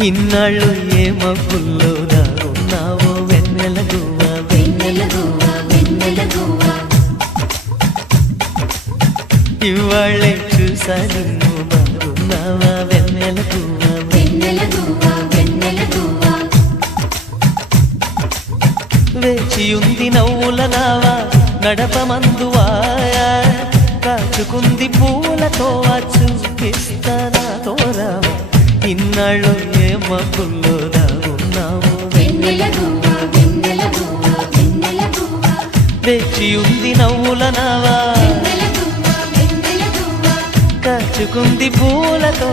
ఇన్నాళ్ళు ఏ మబ్బుల్లో దాగున్నావో వెన్నెల గువ్వ వెన్నెల గువ్వ వెన్నెల గువ్వ ఇవాళ్ళే చూసా నిన్ను బాగున్నావా వెన్నెల గువ్వ వెన్నెల గువ్వ వెన్నెల గువ్వ వేచియుంది నవ్వుల నావా నడపమందువాయా కాచుకుంది పూలతో చూపిస్తానా తోరావా ఇన్నాళ్ళు ఏ మబ్బుల్లో దాగున్నావో వెన్నెల గువ్వ వెన్నెల గువ్వ వెన్నెల గువ్వ వేచియుంది నవ్వుల నావా వెన్నెల గువ్వ వెన్నెల గువ్వ కాచుకుంది పూలతో